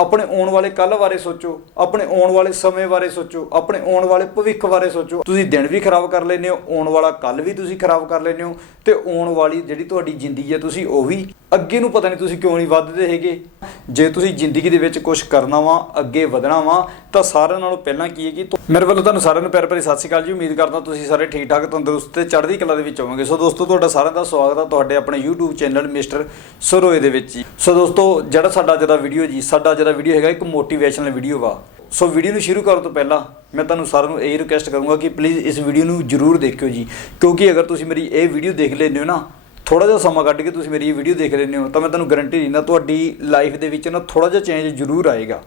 ਆਪਣੇ ਆਉਣ ਵਾਲੇ ਕੱਲ ਬਾਰੇ ਸੋਚੋ, ਆਪਣੇ ਆਉਣ ਵਾਲੇ ਸਮੇਂ ਬਾਰੇ ਸੋਚੋ, ਆਪਣੇ ਆਉਣ ਵਾਲੇ ਭਵਿੱਖ ਬਾਰੇ ਸੋਚੋ। ਤੁਸੀਂ ਦਿਨ ਵੀ ਖਰਾਬ ਕਰ ਲੈਂਦੇ ਹੋ, ਆਉਣ ਵਾਲਾ ਕੱਲ ਵੀ ਤੁਸੀਂ ਖਰਾਬ ਕਰ ਲੈਂਦੇ ਹੋ ਤੇ ਆਉਣ ਵਾਲੀ ਜਿਹੜੀ ਤੁਹਾਡੀ ਜ਼ਿੰਦਗੀ ਹੈ ਤੁਸੀਂ ਉਹ ਵੀ ਅੱਗੇ ਨੂੰ ਪਤਾ ਨਹੀਂ ਤੁਸੀਂ ਕਿਉਂ ਨਹੀਂ ਵੱਧਦੇ ਹੈਗੇ। ਜੇ ਤੁਸੀਂ ਜ਼ਿੰਦਗੀ ਦੇ ਵਿੱਚ ਕੁਝ ਕਰਨਾ ਵਾ, ਅੱਗੇ ਵਧਣਾ ਵਾ ਤਾਂ ਸਾਰਿਆਂ ਨਾਲੋਂ ਪਹਿਲਾਂ ਕੀ ਹੈ ਕਿ ਤੁ- ਮੇਰੇ ਵੱਲੋਂ ਤੁਹਾਨੂੰ ਸਾਰਿਆਂ ਨੂੰ ਪਿਆਰ ਭਰੀ ਸਤਿ ਸ਼੍ਰੀ ਅਕਾਲ ਜੀ। ਉਮੀਦ ਕਰਦਾ ਤੁਸੀਂ ਸਾਰੇ ਠੀਕ ਠਾਕ ਤੰਦਰੁਸਤ ਤੇ ਚੜ੍ਹਦੀ ਕਲਾ ਦੇ ਵਿੱਚ ਹੋਵੋਗੇ। ਸੋ ਦੋਸਤੋ, ਤੁਹਾਡਾ ਸਾਰਿਆਂ ਦਾ ਸਵਾਗਤ ਹੈ ਤੁਹਾਡੇ ਆਪਣੇ YouTube ਚੈਨਲ ਮਿਸਟਰ ਸਰੋਏ ਦੇ ਵਿੱਚ ਜੀ। ਸੋ ਦੋਸਤੋ, ਜਿਹੜਾ ਸਾਡਾ ਅੱਜ ਦਾ ਵੀਡੀਓ ਜੀ, ਸਾਡਾ ਅੱਜ ਦਾ ਵੀਡੀਓ ਹੈਗਾ ਇੱਕ ਮੋਟੀਵੇਸ਼ਨਲ ਵੀਡੀਓ ਵਾ। ਸੋ ਵੀਡੀਓ ਨੂੰ ਸ਼ੁਰੂ ਕਰਨ ਤੋਂ ਪਹਿਲਾਂ ਮੈਂ ਤੁਹਾਨੂੰ ਸਾਰਿਆਂ ਨੂੰ ਇਹ ਰਿਕੁਐਸਟ ਕਰੂੰਗਾ ਕਿ ਪਲੀਜ਼ ਇਸ ਵੀਡੀਓ ਨੂੰ ਜਰੂਰ ਦੇਖਿਓ ਜੀ। ਕਿਉਂਕਿ ਅਗਰ ਤੁਸੀਂ ਮੇਰੀ ਇਹ ਵੀਡੀਓ ਦੇਖ ਲੈਂਦੇ ਹੋ ਨਾ ਥੋੜਾ ਜਿਹਾ ਸਮਾਂ ਕੱਢ ਕੇ ਤੁਸੀਂ ਮੇਰੀ ਇਹ ਵੀਡੀਓ ਦੇਖ ਲੈਂਦੇ ਹੋ, ਤਾਂ ਮੈਂ ਤੁਹਾਨੂੰ ਗਾਰੰਟੀ ਦਿੰਦਾ, ਤੁਹਾਡੀ ਲਾਈਫ ਦੇ ਵਿੱਚ ਨਾ ਥੋੜਾ ਜਿਹਾ ਚੇਂਜ ਜ਼ਰੂਰ ਆਏਗਾ।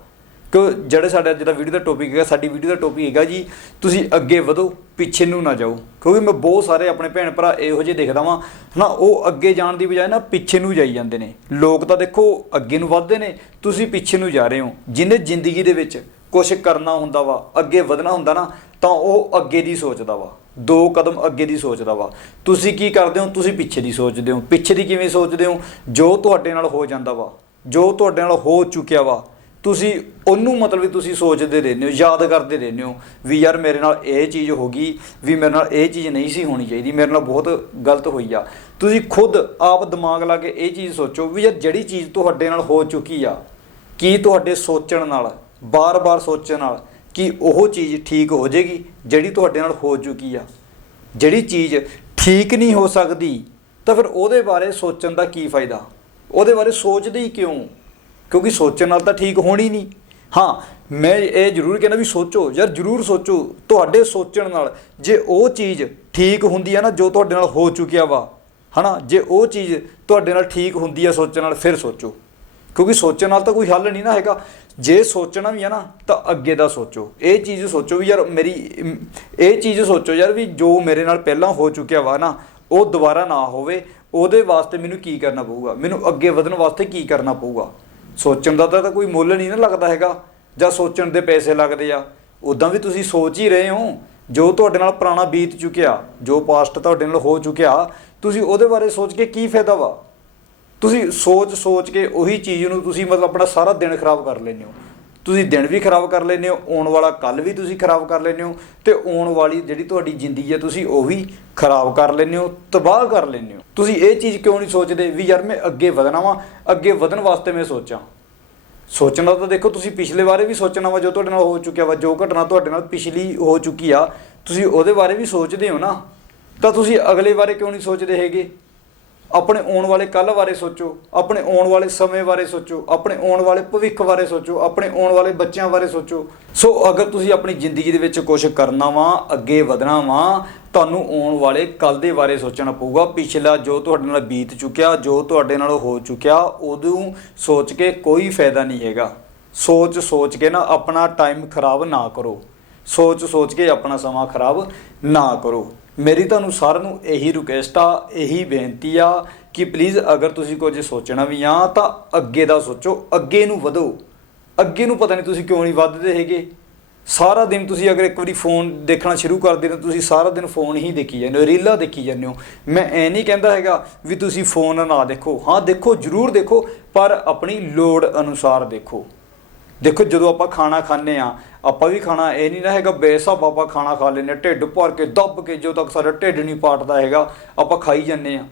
ਕਿ ਜਿਹੜੇ ਸਾਡਾ ਅੱਜ ਦਾ ਵੀਡੀਓ ਦਾ ਟੌਪਿਕ ਹੈਗਾ, ਸਾਡੀ ਵੀਡੀਓ ਦਾ ਟੌਪਿਕ ਹੈਗਾ ਜੀ, ਤੁਸੀਂ ਅੱਗੇ ਵਧੋ, ਪਿੱਛੇ ਨੂੰ ਨਾ ਜਾਓ। ਕਿਉਂਕਿ ਮੈਂ ਬਹੁਤ ਸਾਰੇ ਆਪਣੇ ਭੈਣ ਭਰਾ ਇਹੋ ਜਿਹੇ ਦੇਖਦਾ ਵਾਂ ਨਾ ਉਹ ਅੱਗੇ ਜਾਣ ਦੀ ਬਜਾਏ ਨਾ ਪਿੱਛੇ ਨੂੰ ਜਾਈ ਜਾਂਦੇ ਨੇ। ਲੋਕ ਤਾਂ ਦੇਖੋ ਅੱਗੇ ਨੂੰ ਵੱਧਦੇ ਨੇ, ਤੁਸੀਂ ਪਿੱਛੇ ਨੂੰ ਜਾ ਰਹੇ ਹੋ। ਜਿਹਨੇ ਜ਼ਿੰਦਗੀ ਦੇ ਵਿੱਚ ਕੁਝ ਕਰਨਾ ਹੁੰਦਾ ਵਾ, ਅੱਗੇ ਵਧਣਾ ਹੁੰਦਾ ਨਾ, ਤਾਂ ਉਹ ਅੱਗੇ ਦੀ ਸੋਚਦਾ ਵਾ। ਦੋ ਕਦਮ ਅੱਗੇ ਦੀ ਸੋਚਦਾ ਵਾ। ਤੁਸੀਂ ਕੀ ਕਰਦੇ ਹੋ? ਤੁਸੀਂ ਪਿੱਛੇ ਦੀ ਸੋਚਦੇ ਹੋ। ਪਿੱਛੇ ਦੀ ਕਿਵੇਂ ਸੋਚਦੇ ਹੋ? ਜੋ ਤੁਹਾਡੇ ਨਾਲ ਹੋ ਜਾਂਦਾ ਵਾ, ਜੋ ਤੁਹਾਡੇ ਨਾਲ ਹੋ ਚੁੱਕਿਆ ਵਾ ਤੁਸੀਂ ਉਹਨੂੰ ਮਤਲਬ ਵੀ ਤੁਸੀਂ ਸੋਚਦੇ ਰਹਿੰਦੇ ਹੋ, ਯਾਦ ਕਰਦੇ ਰਹਿੰਦੇ ਹੋ ਵੀ ਯਾਰ ਮੇਰੇ ਨਾਲ ਇਹ ਚੀਜ਼ ਹੋ ਗਈ, ਵੀ ਮੇਰੇ ਨਾਲ ਇਹ ਚੀਜ਼ ਨਹੀਂ ਸੀ ਹੋਣੀ ਚਾਹੀਦੀ, ਮੇਰੇ ਨਾਲ ਬਹੁਤ ਗਲਤ ਹੋਈ ਆ। ਤੁਸੀਂ ਖੁਦ ਆਪ ਦਿਮਾਗ ਲਾ ਕੇ ਇਹ ਚੀਜ਼ ਸੋਚੋ ਵੀ ਯਾਰ ਜਿਹੜੀ ਚੀਜ਼ ਤੁਹਾਡੇ ਨਾਲ ਹੋ ਚੁੱਕੀ ਆ, ਕੀ ਤੁਹਾਡੇ ਸੋਚਣ ਨਾਲ, ਬਾਰ-ਬਾਰ ਸੋਚਣ ਨਾਲ, ਕਿ ਉਹ ਚੀਜ਼ ਠੀਕ ਹੋ ਜਾਏਗੀ ਜਿਹੜੀ ਤੁਹਾਡੇ ਨਾਲ ਹੋ ਚੁੱਕੀ ਆ? ਜਿਹੜੀ ਚੀਜ਼ ਠੀਕ ਨਹੀਂ ਹੋ ਸਕਦੀ, ਤਾਂ ਫਿਰ ਉਹਦੇ ਬਾਰੇ ਸੋਚਣ ਦਾ ਕੀ ਫਾਇਦਾ? ਉਹਦੇ ਬਾਰੇ ਸੋਚਦੇ ਹੀ ਕਿਉਂ? ਕਿਉਂਕਿ ਸੋਚਣ ਨਾਲ ਤਾਂ ਠੀਕ ਹੋਣੀ ਨਹੀਂ। ਹਾਂ, ਮੈਂ ਇਹ ਜ਼ਰੂਰ ਕਹਿੰਦਾ ਵੀ ਸੋਚੋ, ਯਾਰ ਜ਼ਰੂਰ ਸੋਚੋ, ਤੁਹਾਡੇ ਸੋਚਣ ਨਾਲ ਜੇ ਉਹ ਚੀਜ਼ ਠੀਕ ਹੁੰਦੀ ਹੈ ਨਾ, ਜੋ ਤੁਹਾਡੇ ਨਾਲ ਹੋ ਚੁੱਕਿਆ ਵਾ, ਹਨਾ, ਜੇ ਉਹ ਚੀਜ਼ ਤੁਹਾਡੇ ਨਾਲ ਠੀਕ ਹੁੰਦੀ ਹੈ ਸੋਚਣ ਨਾਲ, ਫਿਰ ਸੋਚੋ। ਕਿਉਂਕਿ ਸੋਚਣ ਨਾਲ ਤਾਂ ਕੋਈ ਹੱਲ ਨਹੀਂ ਨਾ ਹੈਗਾ। ਜੇ ਸੋਚਣਾ ਵੀ ਹੈ ਨਾ, ਤਾਂ ਅੱਗੇ ਦਾ ਸੋਚੋ। ਇਹ ਚੀਜ਼ ਸੋਚੋ ਵੀ ਯਾਰ ਮੇਰੀ, ਇਹ ਚੀਜ਼ ਸੋਚੋ ਯਾਰ ਵੀ ਜੋ ਮੇਰੇ ਨਾਲ ਪਹਿਲਾਂ ਹੋ ਚੁੱਕਿਆ ਵਾ ਨਾ, ਉਹ ਦੁਬਾਰਾ ਨਾ ਹੋਵੇ, ਉਹਦੇ ਵਾਸਤੇ ਮੈਨੂੰ ਕੀ ਕਰਨਾ ਪਊਗਾ? ਮੈਨੂੰ ਅੱਗੇ ਵਧਣ ਵਾਸਤੇ ਕੀ ਕਰਨਾ ਪਊਗਾ? ਸੋਚਣ ਦਾ ਤਾਂ ਕੋਈ ਮੁੱਲ ਨਹੀਂ ਨਾ ਲੱਗਦਾ ਹੈਗਾ, ਜਾਂ ਸੋਚਣ ਦੇ ਪੈਸੇ ਲੱਗਦੇ ਆ। ਉਦਾਂ ਵੀ ਤੁਸੀਂ ਸੋਚ ਹੀ ਰਹੇ ਹੋ, ਜੋ ਤੁਹਾਡੇ ਨਾਲ ਪੁਰਾਣਾ ਬੀਤ ਚੁੱਕਿਆ, ਜੋ ਪਾਸਟ ਤੁਹਾਡੇ ਨਾਲ ਹੋ ਚੁੱਕਿਆ, ਤੁਸੀਂ ਉਹਦੇ ਬਾਰੇ ਸੋਚ ਕੇ ਕੀ ਫਾਇਦਾ ਵਾ? ਤੁਸੀਂ ਸੋਚ ਸੋਚ ਕੇ ਉਹੀ ਚੀਜ਼ ਨੂੰ ਤੁਸੀਂ ਮਤਲਬ ਆਪਣਾ ਸਾਰਾ ਦਿਨ ਖਰਾਬ ਕਰ ਲੈਂਦੇ ਹੋ। ਤੁਸੀਂ ਦਿਨ ਵੀ ਖਰਾਬ ਕਰ ਲੈਂਦੇ ਹੋ, ਆਉਣ ਵਾਲਾ ਕੱਲ ਵੀ ਤੁਸੀਂ ਖਰਾਬ ਕਰ ਲੈਂਦੇ ਹੋ ਤੇ ਆਉਣ ਵਾਲੀ ਜਿਹੜੀ ਤੁਹਾਡੀ ਜ਼ਿੰਦਗੀ ਹੈ ਤੁਸੀਂ ਉਹ ਵੀ ਖਰਾਬ ਕਰ ਲੈਂਦੇ ਹੋ, ਤਬਾਹ ਕਰ ਲੈਂਦੇ ਹੋ। ਤੁਸੀਂ ਇਹ ਚੀਜ਼ ਕਿਉਂ ਨਹੀਂ ਸੋਚਦੇ ਵੀ ਯਾਰ ਮੈਂ ਅੱਗੇ ਵਧਣਾ ਵਾਂ, ਅੱਗੇ ਵਧਣ ਵਾਸਤੇ ਮੈਂ ਸੋਚਾਂ। ਸੋਚਣਾ ਤਾਂ ਦੇਖੋ ਤੁਸੀਂ ਪਿਛਲੇ ਬਾਰੇ ਵੀ ਸੋਚਣਾ ਵਾ, ਜੋ ਤੁਹਾਡੇ ਨਾਲ ਹੋ ਚੁੱਕਿਆ ਵਾ, ਜੋ ਘਟਨਾ ਤੁਹਾਡੇ ਨਾਲ ਪਿਛਲੀ ਹੋ ਚੁੱਕੀ ਆ, ਤੁਸੀਂ ਉਹਦੇ ਬਾਰੇ ਵੀ ਸੋਚਦੇ ਹੋ ਨਾ। ਤਾਂ ਤੁਸੀਂ ਅਗਲੇ ਬਾਰੇ ਕਿਉਂ ਨਹੀਂ ਸੋਚਦੇ ਹੈਗੇ? ਆਪਣੇ ਆਉਣ ਵਾਲੇ ਕੱਲ ਬਾਰੇ ਸੋਚੋ, ਆਪਣੇ ਆਉਣ ਵਾਲੇ ਸਮੇਂ ਬਾਰੇ ਸੋਚੋ, ਆਪਣੇ ਆਉਣ ਵਾਲੇ ਭਵਿੱਖ ਬਾਰੇ ਸੋਚੋ, ਆਪਣੇ ਆਉਣ ਵਾਲੇ ਬੱਚਿਆਂ ਬਾਰੇ ਸੋਚੋ। ਸੋ ਅਗਰ ਤੁਸੀਂ ਆਪਣੀ ਜ਼ਿੰਦਗੀ ਦੇ ਵਿੱਚ ਕੁਝ ਕਰਨਾ ਵਾ, ਅੱਗੇ ਵਧਣਾ ਵਾ, ਤੁਹਾਨੂੰ ਆਉਣ ਵਾਲੇ ਕੱਲ ਦੇ ਬਾਰੇ ਸੋਚਣਾ ਪਊਗਾ। ਪਿਛਲਾ ਜੋ ਤੁਹਾਡੇ ਨਾਲ ਬੀਤ ਚੁੱਕਿਆ, ਜੋ ਤੁਹਾਡੇ ਨਾਲ ਹੋ ਚੁੱਕਿਆ, ਉਦੋਂ ਸੋਚ ਕੇ ਕੋਈ ਫਾਇਦਾ ਨਹੀਂ ਹੈਗਾ। ਸੋਚ ਸੋਚ ਕੇ ਨਾ ਆਪਣਾ ਟਾਈਮ ਖਰਾਬ ਨਾ ਕਰੋ। ਸੋਚ ਸੋਚ ਕੇ ਆਪਣਾ ਸਮਾਂ ਖਰਾਬ ਨਾ ਕਰੋ। ਮੇਰੀ ਤੁਹਾਨੂੰ ਸਾਰਿਆਂ ਨੂੰ ਇਹੀ ਰਿਕੁਐਸਟ ਆ, ਇਹੀ ਬੇਨਤੀ ਆ ਕਿ ਪਲੀਜ਼ ਅਗਰ ਤੁਸੀਂ ਕੁਝ ਸੋਚਣਾ ਵੀ ਆ, ਤਾਂ ਅੱਗੇ ਦਾ ਸੋਚੋ, ਅੱਗੇ ਨੂੰ ਵਧੋ। ਅੱਗੇ ਨੂੰ ਪਤਾ ਨਹੀਂ ਤੁਸੀਂ ਕਿਉਂ ਨਹੀਂ ਵੱਧਦੇ ਹੈਗੇ। ਸਾਰਾ ਦਿਨ ਤੁਸੀਂ ਅਗਰ ਇੱਕ ਵਾਰੀ ਫੋਨ ਦੇਖਣਾ ਸ਼ੁਰੂ ਕਰਦੇ ਹੋ ਤੁਸੀਂ ਸਾਰਾ ਦਿਨ ਫੋਨ ਹੀ ਦੇਖੀ ਜਾਂਦੇ ਹੋ, ਰੀਲਾਂ ਦੇਖੀ ਜਾਂਦੇ ਹੋ। ਮੈਂ ਐ ਨਹੀਂ ਕਹਿੰਦਾ ਹੈਗਾ ਵੀ ਤੁਸੀਂ ਫੋਨ ਨਾ ਦੇਖੋ। ਹਾਂ, ਦੇਖੋ, ਜ਼ਰੂਰ ਦੇਖੋ, ਪਰ ਆਪਣੀ ਲੋੜ ਅਨੁਸਾਰ ਦੇਖੋ। ਦੇਖੋ, ਜਦੋਂ ਆਪਾਂ ਖਾਣਾ ਖਾਂਦੇ ਆ ਆਪਾਂ ਵੀ ਖਾਣਾ, ਇਹ ਨਹੀਂ ਨਾ ਹੈਗਾ ਬੇਸਬ ਆਪਾਂ ਖਾਣਾ ਖਾ ਲੈਂਦੇ ਹਾਂ। ਢਿੱਡ ਭਰ ਕੇ ਦੱਬ ਕੇ ਜਦੋਂ ਤੱਕ ਸਾਡਾ ਢਿੱਡ ਨਹੀਂ ਪਾਟਦਾ ਹੈਗਾ, ਆਪਾਂ ਖਾਈ ਜਾਂਦੇ ਆ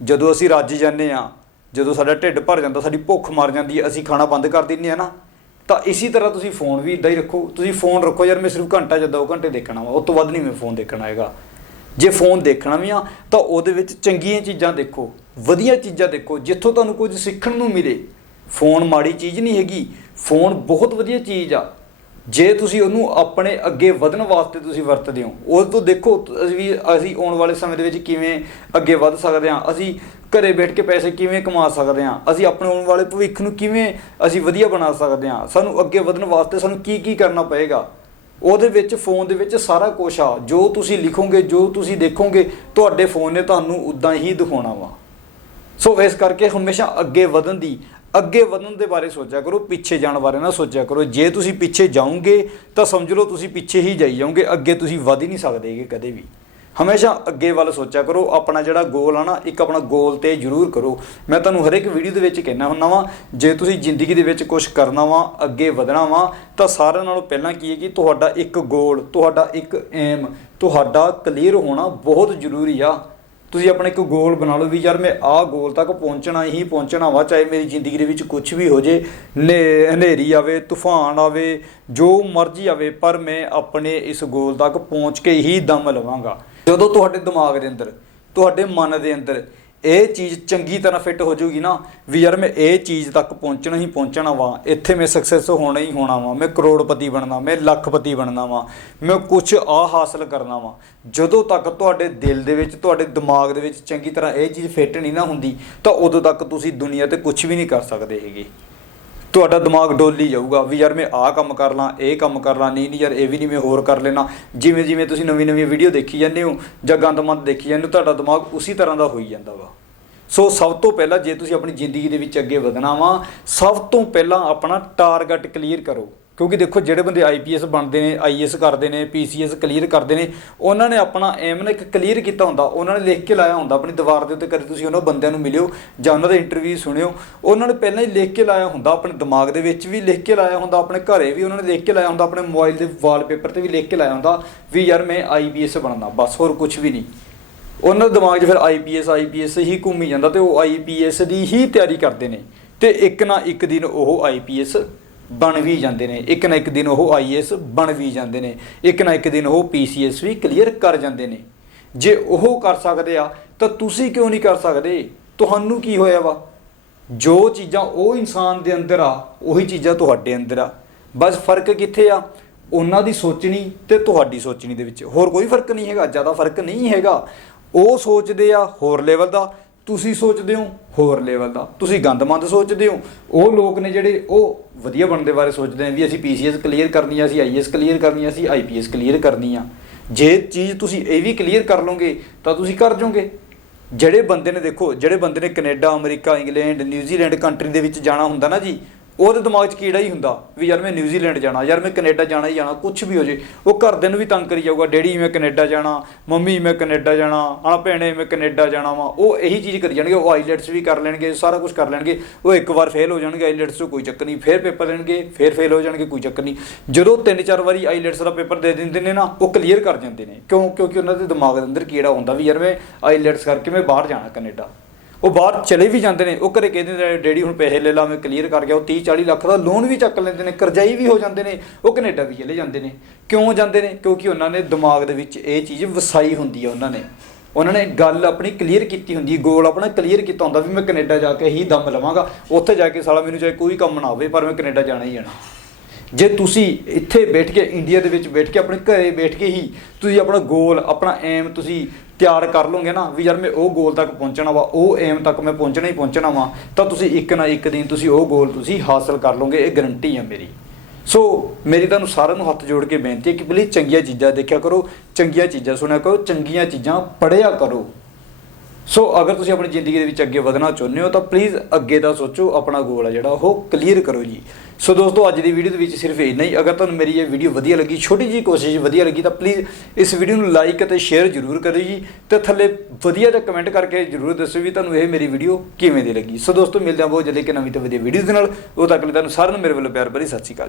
ਜਦੋਂ ਅਸੀਂ ਰੱਜ ਜਾਂਦੇ ਆ ਜਦੋਂ ਸਾਡਾ ਢਿੱਡ ਭਰ ਜਾਂਦਾ, ਸਾਡੀ ਭੁੱਖ ਮਰ ਜਾਂਦੀ ਹੈ, ਅਸੀਂ ਖਾਣਾ ਬੰਦ ਕਰ ਦਿੰਦੇ ਆ ਨਾ। ਤਾਂ ਇਸੇ ਤਰ੍ਹਾਂ ਤੁਸੀਂ ਫੋਨ ਵੀ ਇਦਾਂ ਹੀ ਰੱਖੋ। ਤੁਸੀਂ ਫੋਨ ਰੱਖੋ ਯਾਰ, ਮੈਂ ਸਿਰਫ ਘੰਟਾ ਜਾਂ 2 ਘੰਟੇ ਦੇਖਣਾ ਵਾ, ਉਸ ਤੋਂ ਵੱਧ ਨਹੀਂ ਮੈਂ ਫੋਨ ਦੇਖਣਾ ਹੈਗਾ। ਜੇ ਫੋਨ ਦੇਖਣਾ ਵੀ ਆ, ਤਾਂ ਉਹਦੇ ਵਿੱਚ ਚੰਗੀਆਂ ਚੀਜ਼ਾਂ ਦੇਖੋ, ਵਧੀਆ ਚੀਜ਼ਾਂ ਦੇਖੋ, ਜਿੱਥੋਂ ਤੁਹਾਨੂੰ ਕੁਝ ਸਿੱਖਣ ਨੂੰ ਮਿਲੇ। ਫੋਨ ਮਾੜੀ ਚੀਜ਼ ਨਹੀਂ ਹੈਗੀ, ਫੋਨ ਬਹੁਤ ਵਧੀਆ ਚੀਜ਼ ਆ। ਜੇ ਤੁਸੀਂ ਉਹਨੂੰ ਆਪਣੇ ਅੱਗੇ ਵਧਣ ਵਾਸਤੇ ਤੁਸੀਂ ਵਰਤਦੇ ਹੋ, ਉਹ ਤੋਂ ਦੇਖੋ ਅਸੀਂ ਵੀ, ਅਸੀਂ ਆਉਣ ਵਾਲੇ ਸਮੇਂ ਦੇ ਵਿੱਚ ਕਿਵੇਂ ਅੱਗੇ ਵੱਧ ਸਕਦੇ ਹਾਂ, ਅਸੀਂ ਘਰੇ ਬੈਠ ਕੇ ਪੈਸੇ ਕਿਵੇਂ ਕਮਾ ਸਕਦੇ ਹਾਂ, ਅਸੀਂ ਆਪਣੇ ਆਉਣ ਵਾਲੇ ਭਵਿੱਖ ਨੂੰ ਕਿਵੇਂ ਅਸੀਂ ਵਧੀਆ ਬਣਾ ਸਕਦੇ ਹਾਂ, ਸਾਨੂੰ ਅੱਗੇ ਵਧਣ ਵਾਸਤੇ ਸਾਨੂੰ ਕੀ ਕੀ ਕਰਨਾ ਪਏਗਾ? ਉਹਦੇ ਵਿੱਚ, ਫੋਨ ਦੇ ਵਿੱਚ ਸਾਰਾ ਕੁਝ ਆ, ਜੋ ਤੁਸੀਂ ਲਿਖੋਗੇ, ਜੋ ਤੁਸੀਂ ਦੇਖੋਗੇ, ਤੁਹਾਡੇ ਫੋਨ ਨੇ ਤੁਹਾਨੂੰ ਉਦਾਂ ਹੀ ਦਿਖਾਉਣਾ ਵਾ। ਸੋ ਇਸ ਕਰਕੇ ਹਮੇਸ਼ਾ ਅੱਗੇ ਵਧਣ ਦੀ ਅੱਗੇ ਵਧਣ ਦੇ ਬਾਰੇ ਸੋਚਿਆ ਕਰੋ, ਪਿੱਛੇ ਜਾਣ ਬਾਰੇ ਨਾ ਸੋਚਿਆ ਕਰੋ। ਜੇ ਤੁਸੀਂ ਪਿੱਛੇ ਜਾਓਗੇ, ਤਾਂ ਸਮਝ ਲਓ ਤੁਸੀਂ ਪਿੱਛੇ ਹੀ ਜਾਈ ਜਾਓਗੇ, ਅੱਗੇ ਤੁਸੀਂ ਵਧ ਹੀ ਨਹੀਂ ਸਕਦੇਗੇ ਕਦੇ ਵੀ। ਹਮੇਸ਼ਾ ਅੱਗੇ ਵੱਲ ਸੋਚਿਆ ਕਰੋ, ਆਪਣਾ ਜਿਹੜਾ ਗੋਲ ਆ ਨਾ, ਇੱਕ ਆਪਣਾ ਗੋਲ ਤੇ ਜ਼ਰੂਰ ਕਰੋ। ਮੈਂ ਤੁਹਾਨੂੰ ਹਰੇਕ ਵੀਡੀਓ ਦੇ ਵਿੱਚ ਕਹਿਣਾ ਹੁੰਦਾ ਵਾਂ, ਜੇ ਤੁਸੀਂ ਜ਼ਿੰਦਗੀ ਦੇ ਵਿੱਚ ਕੁਝ ਕਰਨਾ ਵਾ, ਅੱਗੇ ਵਧਣਾ ਵਾਂ, ਤਾਂ ਸਾਰਿਆਂ ਨਾਲੋਂ ਪਹਿਲਾਂ ਕੀ ਹੈ ਕਿ ਤੁਹਾਡਾ ਇੱਕ ਗੋਲ ਤੁਹਾਡਾ ਇੱਕ ਏਮ ਤੁਹਾਡਾ ਕਲੀਅਰ ਹੋਣਾ ਬਹੁਤ ਜ਼ਰੂਰੀ ਆ। ਤੁਸੀਂ ਆਪਣਾ ਇੱਕ ਗੋਲ ਬਣਾ ਲਓ ਵੀ ਯਾਰ ਮੈਂ ਆਹ ਗੋਲ ਤੱਕ ਪਹੁੰਚਣਾ ਹੀ ਪਹੁੰਚਣਾ ਵਾ, ਚਾਹੇ ਮੇਰੀ ਜ਼ਿੰਦਗੀ ਦੇ ਵਿੱਚ ਕੁਝ ਵੀ ਹੋ ਜੇ, ਨੇ- ਹਨੇਰੀ ਆਵੇ, ਤੂਫਾਨ ਆਵੇ, ਜੋ ਮਰਜ਼ੀ ਆਵੇ, ਪਰ ਮੈਂ ਆਪਣੇ ਇਸ ਗੋਲ ਤੱਕ ਪਹੁੰਚ ਕੇ ਹੀ ਦਮ ਲਵਾਂਗਾ। ਜਦੋਂ ਤੁਹਾਡੇ ਦਿਮਾਗ ਦੇ ਅੰਦਰ, ਤੁਹਾਡੇ ਮਨ ਦੇ ਅੰਦਰ ਇਹ ਚੀਜ਼ ਚੰਗੀ ਤਰ੍ਹਾਂ ਫਿੱਟ ਹੋ ਜਾਊਗੀ ਨਾ, ਵੀ ਯਾਰ ਮੈਂ ਇਹ ਚੀਜ਼ ਤੱਕ ਪਹੁੰਚਣਾ ਹੀ ਪਹੁੰਚਣਾ ਵਾ, ਇੱਥੇ ਮੈਂ ਸਕਸੈਸ ਹੋਣਾ ਹੀ ਹੋਣਾ ਵਾ, ਮੈਂ ਕਰੋੜਪਤੀ ਬਣਨਾ, ਮੈਂ ਲੱਖਪਤੀ ਬਣਨਾ ਵਾਂ, ਮੈਂ ਕੁਝ ਆ ਹਾਸਲ ਕਰਨਾ ਵਾਂ। ਜਦੋਂ ਤੱਕ ਤੁਹਾਡੇ ਦਿਲ ਦੇ ਵਿੱਚ, ਤੁਹਾਡੇ ਦਿਮਾਗ ਦੇ ਵਿੱਚ ਚੰਗੀ ਤਰ੍ਹਾਂ ਇਹ ਚੀਜ਼ ਫਿੱਟ ਨਹੀਂ ਨਾ ਹੁੰਦੀ, ਤਾਂ ਉਦੋਂ ਤੱਕ ਤੁਸੀਂ ਦੁਨੀਆ ਤੇ ਕੁਝ ਵੀ ਨਹੀਂ ਕਰ ਸਕਦੇ ਹੈਗੇ। ਤੁਹਾਡਾ ਦਿਮਾਗ ਡੋਲੀ ਜਾਊਗਾ ਵੀ ਯਾਰ ਮੈਂ ਆਹ ਕੰਮ ਕਰ ਲਾਂ, ਇਹ ਕੰਮ ਕਰ ਲਾਂ, ਨਹੀਂ ਨਹੀਂ ਯਾਰ ਇਹ ਵੀ ਨਹੀਂ ਮੈਂ ਹੋਰ ਕਰ ਲੈਣਾ। ਜਿਵੇਂ ਜਿਵੇਂ ਤੁਸੀਂ ਨਵੀਂ ਨਵੀਂ ਵੀਡੀਓ ਦੇਖੀ ਜਾਂਦੇ ਹੋ ਜਾਂ ਗੰਦਮੰਦ ਦੇਖੀ ਜਾਂਦੇ ਹੋ, ਤੁਹਾਡਾ ਦਿਮਾਗ ਉਸੇ ਤਰ੍ਹਾਂ ਦਾ ਹੋਈ ਜਾਂਦਾ ਵਾ। ਸੋ ਸਭ ਤੋਂ ਪਹਿਲਾਂ ਜੇ ਤੁਸੀਂ ਆਪਣੀ ਜ਼ਿੰਦਗੀ ਦੇ ਵਿੱਚ ਅੱਗੇ ਵਧਣਾ ਵਾ, ਸਭ ਤੋਂ ਪਹਿਲਾਂ ਆਪਣਾ ਟਾਰਗੇਟ ਕਲੀਅਰ ਕਰੋ। ਕਿਉਂਕਿ ਦੇਖੋ ਜਿਹੜੇ ਬੰਦੇ ਆਈਪੀਐਸ ਬਣਦੇ ਨੇ ਆਈਐਸ ਕਰਦੇ ਨੇ ਪੀਸੀਐਸ ਕਲੀਅਰ ਕਰਦੇ ਨੇ, ਉਹਨਾਂ ਨੇ ਆਪਣਾ ਏਮ ਨਾ ਇੱਕ ਕਲੀਅਰ ਕੀਤਾ ਹੁੰਦਾ, ਉਹਨਾਂ ਨੇ ਲਿਖ ਕੇ ਲਾਇਆ ਹੁੰਦਾ, ਆਪਣੀ ਦੀਵਾਰ ਦੇ ਉੱਤੇ ਕਦੇ ਤੁਸੀਂ ਉਹਨਾਂ ਬੰਦਿਆਂ ਨੂੰ ਮਿਲਿਓ ਜਾਂ ਉਹਨਾਂ ਦਾ ਇੰਟਰਵਿਊ ਸੁਣਿਓ, ਉਹਨਾਂ ਨੇ ਪਹਿਲਾਂ ਹੀ ਲਿਖ ਕੇ ਲਾਇਆ ਹੁੰਦਾ, ਆਪਣੇ ਦਿਮਾਗ ਦੇ ਵਿੱਚ ਵੀ ਲਿਖ ਕੇ ਲਾਇਆ ਹੁੰਦਾ, ਆਪਣੇ ਘਰੇ ਵੀ ਉਹਨਾਂ ਨੇ ਲਿਖ ਕੇ ਲਾਇਆ ਹੁੰਦਾ, ਆਪਣੇ ਮੋਬਾਈਲ ਦੇ ਵਾਲਪੇਪਰ ਤੇ ਵੀ ਲਿਖ ਕੇ ਲਾਇਆ ਹੁੰਦਾ ਵੀ ਯਾਰ ਮੈਂ ਆਈਪੀਐਸ ਬਣਨਾ, ਬਸ ਹੋਰ ਕੁਝ ਵੀ ਨਹੀਂ। ਉਹਨਾਂ ਦੇ ਦਿਮਾਗ 'ਚ ਫਿਰ ਆਈਪੀਐਸ ਆਈਪੀਐਸ ਹੀ ਘੁੰਮੀ ਜਾਂਦਾ ਤੇ ਉਹ ਆਈਪੀਐਸ ਦੀ ਹੀ ਤਿਆਰੀ ਕਰਦੇ ਨੇ ਤੇ ਇੱਕ ਨਾ ਇੱਕ ਦਿਨ ਉਹ ਆਈਪੀਐਸ ਬਣ ਵੀ ਜਾਂਦੇ ਨੇ। ਇੱਕ ਨਾ ਇੱਕ ਦਿਨ ਉਹ ਆਈਐਸ ਬਣ ਵੀ ਜਾਂਦੇ ਨੇ। ਇੱਕ ਨਾ ਇੱਕ ਦਿਨ ਉਹ ਪੀਸੀਐਸ ਵੀ ਕਲੀਅਰ ਕਰ ਜਾਂਦੇ ਨੇ। ਜੇ ਉਹ ਕਰ ਸਕਦੇ ਆ, ਤਾਂ ਤੁਸੀਂ ਕਿਉਂ ਨਹੀਂ ਕਰ ਸਕਦੇ? ਤੁਹਾਨੂੰ ਕੀ ਹੋਇਆ ਵਾ? ਜੋ ਚੀਜ਼ਾਂ ਉਹ ਇਨਸਾਨ ਦੇ ਅੰਦਰ ਆ, ਉਹੀ ਚੀਜ਼ਾਂ ਤੁਹਾਡੇ ਅੰਦਰ ਆ। ਬਸ ਫ਼ਰਕ ਕਿੱਥੇ ਆ? ਉਹਨਾਂ ਦੀ ਸੋਚਣੀ ਤੇ ਤੁਹਾਡੀ ਸੋਚਣੀ ਦੇ ਵਿੱਚ। ਹੋਰ ਕੋਈ ਫ਼ਰਕ ਨਹੀਂ ਹੈਗਾ, ਜ਼ਿਆਦਾ ਫ਼ਰਕ ਨਹੀਂ ਹੈਗਾ। ਉਹ ਸੋਚਦੇ ਆ ਹੋਰ ਲੈਵਲ ਦਾ ਤੁਸੀਂ ਸੋਚਦੇ ਹੋ, ਹੋਰ ਲੈਵਲ ਦਾ। ਤੁਸੀਂ ਗੰਦਮੰਦ ਸੋਚਦੇ ਹੋ। ਉਹ ਲੋਕ ਨੇ ਜਿਹੜੇ, ਉਹ ਵਧੀਆ ਬਣਨ ਦੇ ਬਾਰੇ ਸੋਚਦੇ ਆ ਵੀ ਅਸੀਂ ਪੀਸੀਐਸ ਕਲੀਅਰ ਕਰਨੀ ਆ, ਅਸੀਂ ਆਈਐਸ ਕਲੀਅਰ ਕਰਨੀ ਆ, ਅਸੀਂ ਆਈਪੀਐਸ ਕਲੀਅਰ ਕਰਨੀ ਆ। ਜੇ ਚੀਜ਼ ਤੁਸੀਂ ਇਹ ਵੀ ਕਲੀਅਰ ਕਰ ਲਓਗੇ, ਤਾਂ ਤੁਸੀਂ ਕਰ ਜਾਓਗੇ ਜਿਹੜੇ ਬੰਦੇ ਨੇ ਦੇਖੋ, ਜਿਹੜੇ ਬੰਦੇ ਨੇ Canada, America, England, New Zealand country ਦੇ ਵਿੱਚ ਜਾਣਾ ਹੁੰਦਾ ਨਾ ਜੀ ਉਹਦੇ ਦਿਮਾਗ 'ਚ ਕੀੜਾ ਹੀ ਹੁੰਦਾ ਵੀ ਯਾਰ ਮੈਂ ਨਿਊਜ਼ੀਲੈਂਡ ਜਾਣਾ, ਯਾਰ ਮੈਂ ਕੈਨੇਡਾ ਜਾਣਾ ਹੀ ਜਾਣਾ ਕੁਝ ਵੀ ਹੋ ਜੇ, ਉਹ ਘਰਦਿਆਂ ਨੂੰ ਵੀ ਤੰਗ ਕਰੀ ਜਾਊਗਾ, ਡੈਡੀ ਮੈਂ ਕੈਨੇਡਾ ਜਾਣਾ, ਮੰਮੀ ਮੈਂ ਕੈਨੇਡਾ ਜਾਣਾ ਆ ਭੈਣੇ ਮੈਂ ਕੈਨੇਡਾ ਜਾਣਾ ਵਾ, ਉਹ ਇਹੀ ਚੀਜ਼ ਕਰੀ ਜਾਣਗੇ, ਉਹ ਆਈਲੈਟਸ ਵੀ ਕਰ ਲੈਣਗੇ, ਸਾਰਾ ਕੁਝ ਕਰ ਲੈਣਗੇ, ਉਹ ਇੱਕ ਵਾਰ ਫੇਲ ਹੋ ਜਾਣਗੇ ਆਈਲੈਟਸ ਤੋਂ ਕੋਈ ਚੱਕਰ ਨਹੀਂ, ਫੇਰ ਪੇਪਰ ਲੈਣਗੇ ਫੇਰ ਫੇਲ ਹੋ ਜਾਣਗੇ, ਕੋਈ ਚੱਕਰ ਨਹੀਂ। ਜਦੋਂ ਤਿੰਨ ਚਾਰ ਵਾਰੀ ਆਈਲੈਟਸ ਦਾ ਪੇਪਰ ਦੇ ਦਿੰਦੇ ਨੇ ਨਾ, ਉਹ ਕਲੀਅਰ ਕਰ ਜਾਂਦੇ ਨੇ, ਕਿਉਂ, ਕਿਉਂਕਿ ਉਹਨਾਂ ਦੇ ਦਿਮਾਗ ਦੇ ਅੰਦਰ ਕੀੜਾ ਹੁੰਦਾ ਵੀ ਯਾਰ ਮੈਂ ਆਈਲੈਟਸ ਕਰਕੇ ਮੈਂ ਬਾਹਰ ਜਾਣਾ ਕੈਨੇਡਾ। ਉਹ ਬਾਹਰ ਚਲੇ ਵੀ ਜਾਂਦੇ ਨੇ, ਉਹ ਘਰੇ ਕਹਿੰਦੇ ਨੇ ਡੈਡੀ ਹੁਣ ਪੈਸੇ ਲੈ ਲਾ, ਮੈਂ ਕਲੀਅਰ ਕਰ ਗਿਆ। ਉਹ 30 40 ਲੱਖ ਦਾ ਲੋਨ ਵੀ ਚੱਕ ਲੈਂਦੇ ਨੇ, ਕਰਜ਼ਾਈ ਵੀ ਹੋ ਜਾਂਦੇ ਨੇ, ਉਹ ਕੈਨੇਡਾ ਵੀ ਚਲੇ ਜਾਂਦੇ ਨੇ। ਕਿਉਂ ਜਾਂਦੇ ਨੇ? ਕਿਉਂਕਿ ਉਹਨਾਂ ਨੇ ਦਿਮਾਗ ਦੇ ਵਿੱਚ ਇਹ ਚੀਜ਼ ਵਸਾਈ ਹੁੰਦੀ ਹੈ ਉਹਨਾਂ ਨੇ। ਉਹਨਾਂ ਨੇ ਗੱਲ ਆਪਣੀ ਕਲੀਅਰ ਕੀਤੀ ਹੁੰਦੀ ਹੈ ਗੋਲ ਆਪਣਾ ਕਲੀਅਰ ਕੀਤਾ ਹੁੰਦਾ ਵੀ ਮੈਂ ਕੈਨੇਡਾ ਜਾ ਕੇ ਹੀ ਦਮ ਲਵਾਂਗਾ। ਉੱਥੇ ਜਾ ਕੇ ਸਾਲਾ ਮੈਨੂੰ ਚਾਹੇ ਕੋਈ ਕੰਮ ਨਾ ਹੋਵੇ, ਪਰ ਮੈਂ ਕੈਨੇਡਾ ਜਾਣਾ ਹੀ ਜਾਣਾ। ਜੇ ਤੁਸੀਂ ਇੱਥੇ ਬੈਠ ਕੇ ਇੰਡੀਆ ਦੇ ਵਿੱਚ ਬੈਠ ਕੇ ਆਪਣੇ ਘਰੇ ਬੈਠ ਕੇ ਹੀ ਤੁਸੀਂ ਆਪਣਾ ਗੋਲ ਆਪਣਾ ਏਮ ਤੁਸੀਂ ਤਿਆਰ ਕਰ ਲਓਗੇ ਨਾ ਵੀ ਯਾਰ ਮੈਂ ਉਹ ਗੋਲ ਤੱਕ ਪਹੁੰਚਣਾ ਵਾ, ਉਹ ਏਮ ਤੱਕ ਮੈਂ ਪਹੁੰਚਣਾ ਹੀ ਪਹੁੰਚਣਾ ਵਾ, ਤਾਂ ਤੁਸੀਂ ਇੱਕ ਨਾ ਇੱਕ ਦਿਨ ਤੁਸੀਂ ਉਹ ਗੋਲ ਤੁਸੀਂ ਹਾਸਲ ਕਰ ਲਓਗੇ, ਇਹ ਗਰੰਟੀ ਆ ਮੇਰੀ। ਸੋ ਮੇਰੀ ਤੁਹਾਨੂੰ ਸਾਰਿਆਂ ਨੂੰ ਹੱਥ ਜੋੜ ਕੇ ਬੇਨਤੀ ਹੈ ਕਿ ਪਲੀਜ਼ ਚੰਗੀਆਂ ਚੀਜ਼ਾਂ ਦੇਖਿਆ ਕਰੋ, ਚੰਗੀਆਂ ਚੀਜ਼ਾਂ ਸੁਣਿਆ ਕਰੋ, ਚੰਗੀਆਂ ਚੀਜ਼ਾਂ ਪੜ੍ਹਿਆ ਕਰੋ। ਸੋ ਅਗਰ ਤੁਸੀਂ ਆਪਣੀ ਜ਼ਿੰਦਗੀ ਦੇ ਵਿੱਚ ਅੱਗੇ ਵਧਣਾ ਚਾਹੁੰਦੇ ਹੋ, ਤਾਂ ਪਲੀਜ਼ ਅੱਗੇ ਦਾ ਸੋਚੋ, ਆਪਣਾ ਗੋਲ ਹੈ ਜਿਹੜਾ, ਉਹ ਕਲੀਅਰ ਕਰੋ ਜੀ। ਸੋ ਦੋਸਤੋ, ਅੱਜ ਦੀ ਵੀਡੀਓ ਦੇ ਵਿੱਚ ਸਿਰਫ ਇੰਨਾ ਹੀ। ਅਗਰ ਤੁਹਾਨੂੰ ਮੇਰੀ ਇਹ ਵੀਡੀਓ ਵਧੀਆ ਲੱਗੀ, ਛੋਟੀ ਜੀ ਕੋਸ਼ਿਸ਼ ਵਧੀਆ ਲੱਗੀ, ਤਾਂ ਪਲੀਜ਼ ਇਸ ਵੀਡੀਓ ਨੂੰ ਲਾਈਕ ਅਤੇ ਸ਼ੇਅਰ ਜ਼ਰੂਰ ਕਰਿਓ ਜੀ। ਤੇ ਥੱਲੇ ਵਧੀਆ ਜਿਹਾ ਕਮੈਂਟ ਕਰਕੇ ਜ਼ਰੂਰ ਦੱਸਿਓ ਵੀ ਤੁਹਾਨੂੰ ਇਹ ਮੇਰੀ ਵੀਡੀਓ ਕਿਵੇਂ ਦੀ ਲੱਗੀ। ਸੋ ਦੋਸਤੋ, ਮਿਲਦੇ ਹਾਂ ਬਹੁਤ ਜਲਦੀ ਇੱਕ ਨਵੀਂ ਤੇ ਵਧੀਆ ਵੀਡੀਓ ਦੇ ਨਾਲ। ਉਹ ਤੱਕ ਲਈ ਤੁਹਾਨੂੰ ਸਾਰਿਆਂ ਨੂੰ ਮੇਰੇ ਵੱਲੋਂ ਪਿਆਰ ਭਰੀ ਸਤਿ ਸ਼੍ਰੀ ਅਕਾਲ